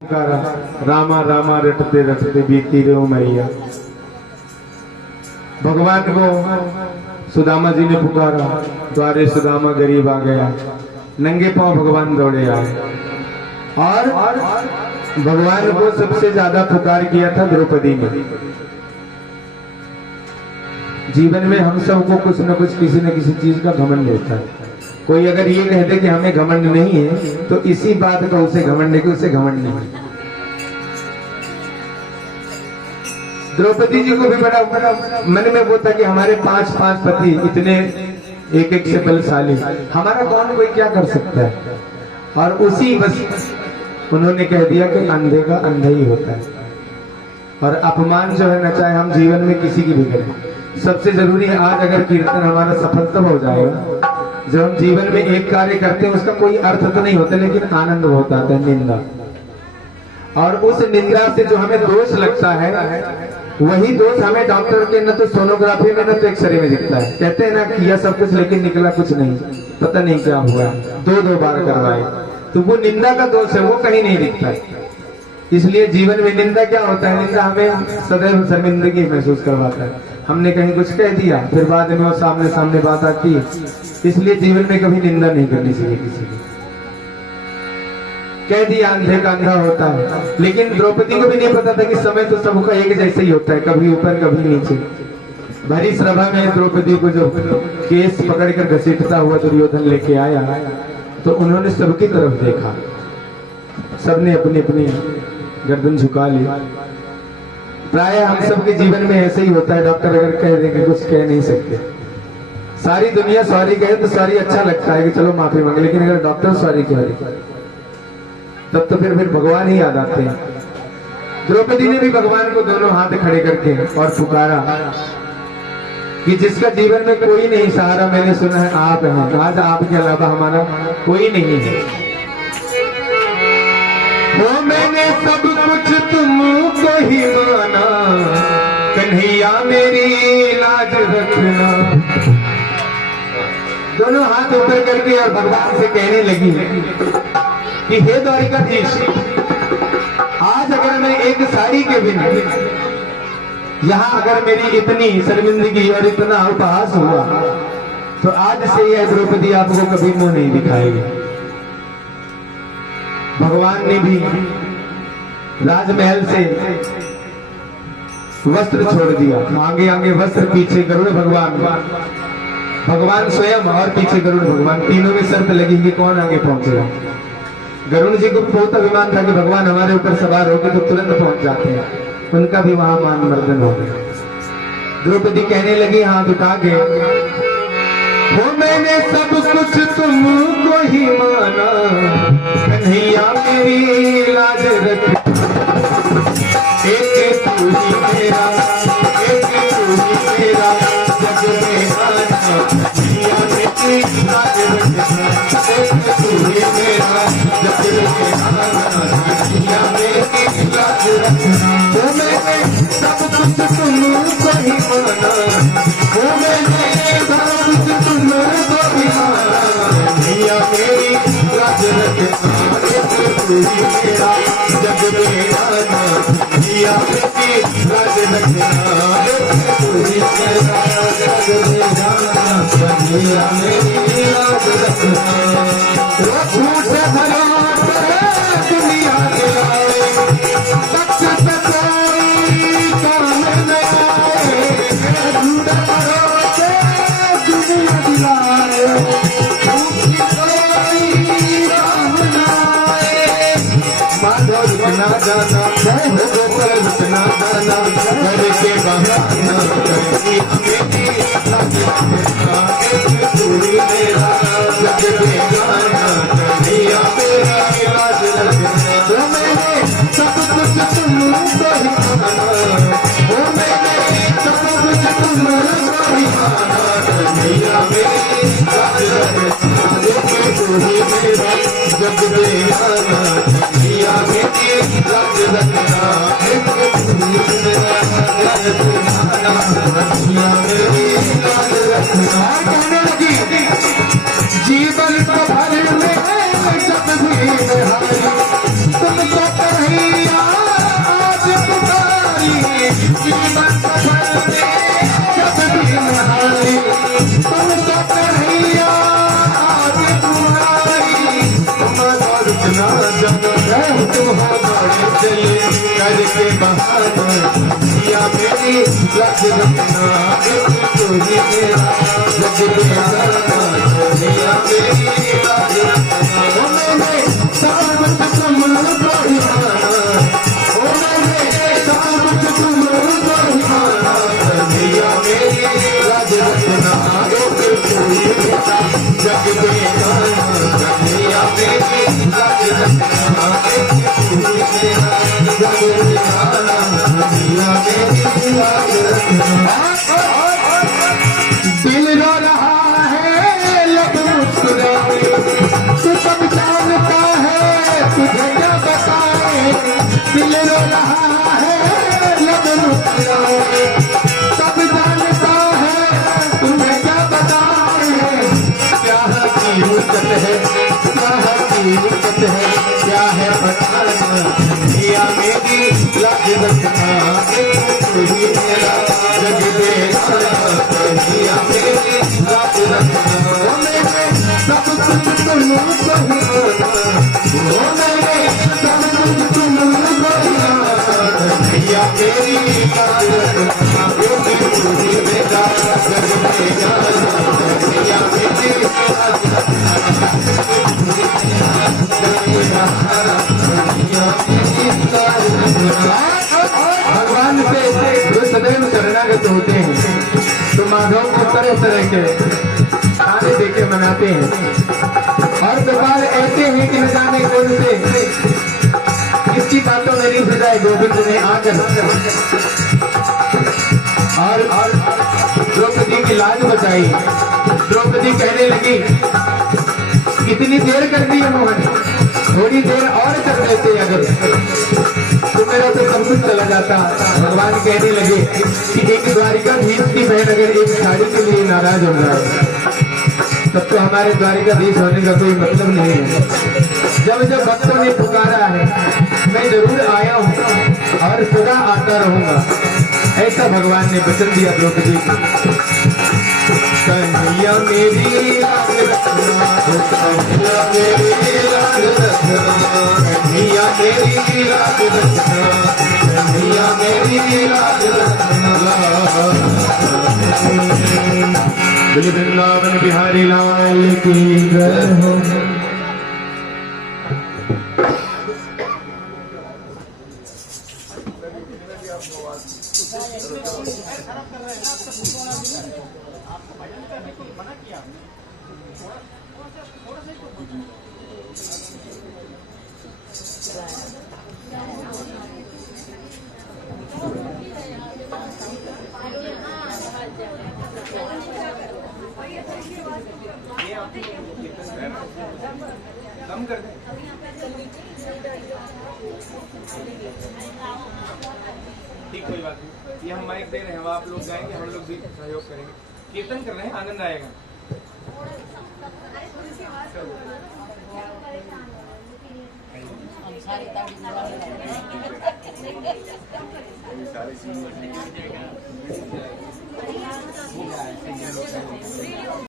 रामा रामा रटते रटते बीती रे मैया। भगवान को सुदामा जी ने पुकारा, द्वारे सुदामा गरीब आ गया। नंगे पांव भगवान दौड़े आए और भगवान को सबसे ज्यादा पुकार किया था द्रौपदी ने। जीवन में हम सबको कुछ न कुछ किसी न किसी चीज का घमंड होता है। कोई अगर ये कह दे कि हमें घमंड नहीं है तो इसी बात का उसे घमंड है कि उसे घमंड नहीं है। द्रौपदी जी को भी बड़ा मन में वो था कि हमारे पांच पति इतने एक एक से बलशाली, हमारा कौन कोई क्या कर सकता है। और उसी बस उन्होंने कह दिया कि अंधे का अंधा ही होता है। और अपमान जो है ना, चाहे हम जीवन में किसी की भी करें, सबसे जरूरी है आज अगर कीर्तन हमारा सफल तब हो जाएगा जब हम जीवन में एक कार्य करते हैं उसका कोई अर्थ तो नहीं होता लेकिन आनंद बहुत आता है, निंदा। और उस निंदा से जो हमें दोष लगता है वही दोष हमें डॉक्टर के न तो सोनोग्राफी में न तो एक्सरे में दिखता है। कहते हैं ना किया सब कुछ लेकिन निकला कुछ नहीं, पता नहीं क्या हुआ, दो बार करवाए, तो वो निंदा का दोष है, वो कहीं नहीं दिखता है। इसलिए जीवन में निंदा क्या होता है, निंदा हमें सदैव शर्मिंदगी महसूस करवाता है। हमने कहीं कुछ कह दिया फिर बाद में वो सामने सामने बात आती है। इसलिए जीवन में कभी निंदा नहीं करनी चाहिए किसी की। कह दिया अंधे का अंधा होता है, लेकिन द्रौपदी को भी नहीं पता था कि समय तो सबका एक जैसे ही होता है, कभी ऊपर कभी नीचे। भरी सभा में द्रौपदी को जो केस पकड़कर घसीटता हुआ दुर्योधन लेके आया तो उन्होंने सबकी तरफ देखा, सबने अपनी अपनी गर्दन झुका ली। प्राय हम सबके जीवन में ऐसे ही होता है, डॉक्टर अगर कह दे कि कुछ कह नहीं सकते, सारी दुनिया सॉरी कहे तो सॉरी अच्छा लगता है कि चलो माफी मांगे, लेकिन अगर डॉक्टर सॉरी कहे तब तो फिर भगवान ही याद आते हैं। द्रौपदी ने भी भगवान को दोनों हाथ खड़े करके और पुकारा कि जिसका जीवन में कोई नहीं सहारा, मैंने सुना है आप हैं, आज आपके अलावा हमारा कोई नहीं है। वो मैंने सब कुछ तुमको ही माना, कन्हैया मेरी लाज रखना। दोनों हाथ ऊपर करके और भगवान से कहने लगी कि हे द्वारिकाधीश, आज अगर मैं एक साड़ी के बिना यहाँ अगर मेरी इतनी शर्मिंदगी और इतना उपहास हुआ तो आज से यह द्रौपदी आपको कभी मुंह नहीं दिखाएगी। भगवान ने भी राजमहल से वस्त्र छोड़ दिया, आगे आगे वस्त्र, पीछे गरुड़ भगवान स्वयं और पीछे गरुड़ भगवान, तीनों में शर्त लगी कि कौन आगे पहुंचेगा। गरुड़ जी को बहुत अभिमान था कि भगवान हमारे ऊपर सवार होकर तो तुरंत पहुंच जाते हैं, उनका भी वहां मान मर्दन हो गया। द्रौपदी कहने लगी हाथ उठा के, वो मैंने सब कुछ तुमको ही माना, कन्हैया मेरी लाज रख, एक तू ही मेरा, एक तू ही मेरा, जग में आना, कन्हैया मेरी लाज रखना, एक तू ही मेरा, जग में आना, कन्हैया मेरी लाज रखना। वो मैंने सब कुछ तुमको ही माना, वो मैंने सब कुछ तुमको ही माना, कन्हैया मेरी लाज रखना, एक तू ही मेरा, जग में आना, कन्हैया मेरी लाज रखना, एक तू ही मेरा, जग में आना, कन्हैया मेरी लाज रखना। झूठ भला दुनिया के आए, सच सच्चाई काम में आए, झूठ भला दुनिया दिलाए, झूठ कोई काम न आए। माधव रुकना जाना, गोपाल रुकना जाना, घर के बहाना करती हमें लाज रखना, एक दूरी मेरा, जग में गाना, कन्हैया मेरी लाज रखना। वो मैंने सब कुछ तुमको ही माना, वो मैंने सब कुछ तुमको ही माना, कन्हैया मेरी लाज रखना, एक तू ही मेरा, जग में आना, कन्हैया मेरी लाज रखना, एक तू ही मेरा, जग में आना, कन्हैया मेरी लाज रखना। कहने लगी जीवन को भर में जब भी हारी तुमको जीवन सफर में जब भी नहाई तुम तो कन्हैया आज तुम्हारी तुम और इतना जब तुम हो बड़े चले करके बहाना या मेरी लग रखना तू ही मेरा जग बेगाना या मेरी लग रखना मैंने सावत कमल बढ़ियाना ओ मैंने सावत कमल बढ़ियाना या मेरी लग रखना तू ही मेरा जग बेगाना या मेरी लग रखना तू ही मेरा जग बेगाना या मेरी लग रखना दिल रो रहा है लब मुस्कुराए तू सब जानता है तुझे क्या बताए दिल रो रहा है लब मुस्कुराए सब जानता है तुम्हें क्या बताए क्या हकीकत है क्या हकीकत है क्या है बताना या मेरी लाज रखना तू ही मेरा जग बेगाना या मेरी लाज रखना मैंने सब कुछ तुम कहियाना मैंने सब कुछ तुम कहियाना या मेरी लाज रखना तू ही मेरा जग बेगाना या मेरी लाज भगवान से जो सदैव शरणागत होते हैं तो माधव को तरह तरह के खाने देके मनाते हैं और गोपाल ऐसे हैं कि न जाने कौन से किसकी बातों में रिझ जाए गोविंद ने आकर और द्रौपदी की लाज बचाई। द्रौपदी कहने लगी कितनी देर कर दी है मोहन थोड़ी देर और कर देते अगर तो मेरा तो सब कुछ चला जाता। भगवान कहने लगे कि एक द्वारिकाधीश की बहन अगर एक साड़ी के लिए नाराज हो जाए तब तो हमारे द्वारिकाधीश होने का कोई मतलब नहीं है। जब जब भक्तों ने पुकारा है मैं जरूर आया हूँ और सदा आता रहूंगा ऐसा भगवान ने वचन दिया द्रौपदी को। कन्हैया मेरी लाज रखना कन्हैया मेरी लाज रखना कन्हैया मेरी लाज रखना कन्हैया मेरी लाज रखना। बोले वृंदावन बिहारी लाल की जय हो। कम कर दें ठीक कोई बात नहीं। ये हम माइक दे रहे हैं आप लोग गाएंगे हम लोग भी सहयोग करेंगे कीर्तन कर रहे हैं आनंद आएगा। सारे